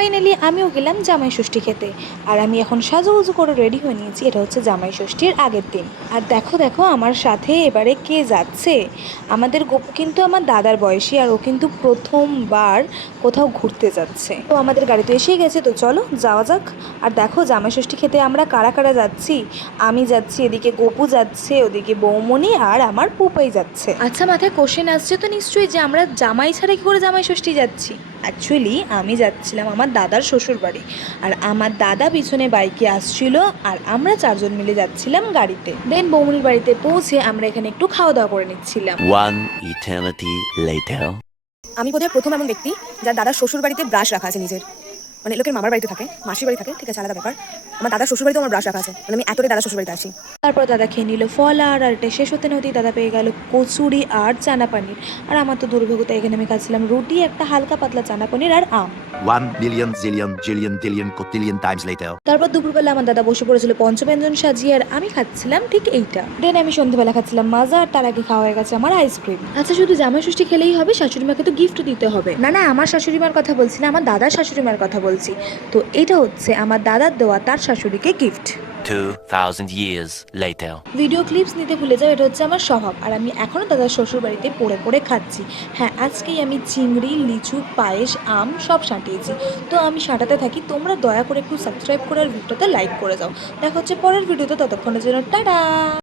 Finally আমিও গেলাম জামাই ষষ্ঠী খেতে। আর আমি এখন সাজুগুজু করে রেডি হয়ে নিয়েছি। এটা হচ্ছে জামাই ষষ্ঠীর আগের দিন। আর দেখো দেখো আমার সাথে এবারে কে যাচ্ছে। আমাদের গপু কিন্তু আমার দাদার বয়সী, আর ও কিন্তু প্রথমবার কোথাও ঘুরতে যাচ্ছে। তো আমাদের গাড়ি তো এসেই গেছে, তো চলো যাওয়া যাক। আর দেখো জামাই ষষ্ঠী খেতে আমরা কারা কারা যাচ্ছি। আমি যাচ্ছি, এদিকে গপু যাচ্ছে, ওদিকে বৌমনি আর আমার পুপাই যাচ্ছে। আচ্ছা, মাথায় কোশ্চেন আসছে তো নিশ্চয়ই যে আমরা জামাই ছাড়া কি করে জামাই ষষ্ঠী যাচ্ছি। অ্যাকচুয়ালি আমি যাচ্ছিলাম আমার দাদার শ্বশুর বাড়ি, আর আমার দাদা পিছনে বাইকে আসছিল, আর আমরা চারজন মিলে যাচ্ছিলাম গাড়িতে। দেন বৌমনির বাড়িতে পৌঁছে আমরা এখানে একটু খাওয়া দাওয়া করে নিচ্ছিলাম। One eternity later. আমি বোধহয় প্রথম এমন ব্যক্তি যার দাদার শ্বশুর বাড়িতে ব্রাশ রাখা আছে নিজের। মানে লোকের মামার বাড়িতে থাকে, মাসির বাড়ি থাকে, ঠিক আছে, আলাদা ব্যাপার। আমার দাদার শ্বশুর বাড়িতেও আমার ব্রাশ রাখা আছে, মানে আমি এতটাই দাদার শ্বশুর বাড়িতে আসি। তারপর দাদা খেয়ে নিল ফল, আর এটা শেষ হতে না হতেই দাদা পেয়ে গেল কচুরি আর চানা পানির। আর আমার তো দুর্ভাগ্যতা, এখানে আমি খাচ্ছিলাম রুটি, একটা হালকা পাতলা চানা পনির আর আম। 1 billion zillion jillion dillion cotillion times later. তারপর দুপুরবেলা আমার দাদা বসে পড়েছিল পঞ্চব্যঞ্জন সাজিয়ে, আর আমি খাচ্ছিলাম ঠিক এইটা। দেন আমি সন্ধ্যেবেলা খাচ্ছিলাম মাজা, আর তার আগে খাওয়া হয়ে গেছে আমার আইসক্রিম। আচ্ছা, শুধু জামাই ষষ্ঠী খেলেই হবে? শাশুড়ি মাকে তো গিফট দিতে হবে। না না, আমার শাশুড়ি মার কথা বলছি না, আমার দাদার শাশুড়ি মার কথা বলছি। তো এটা হচ্ছে আমার দাদার দেওয়া তার শাশুড়িকে gift. 2000 years later. Video clips নিতে ভুলে যাও, এটা হচ্ছে আমার স্বভাব। আর আমি এখনও দাদার শ্বশুর বাড়িতে পড়ে পড়ে খাচ্ছি। হ্যাঁ, আজকেই আমি চিংড়ি, লিচু, পায়েস, আম সব সাঁটিয়েছি। তো আমি সাঁটাতে থাকি, তোমরা দয়া করে একটু সাবস্ক্রাইব করে আর ভিডিওতে লাইক করে যাও। দেখা হচ্ছে পরের ভিডিওতে, ততক্ষণের জন্য টাটা।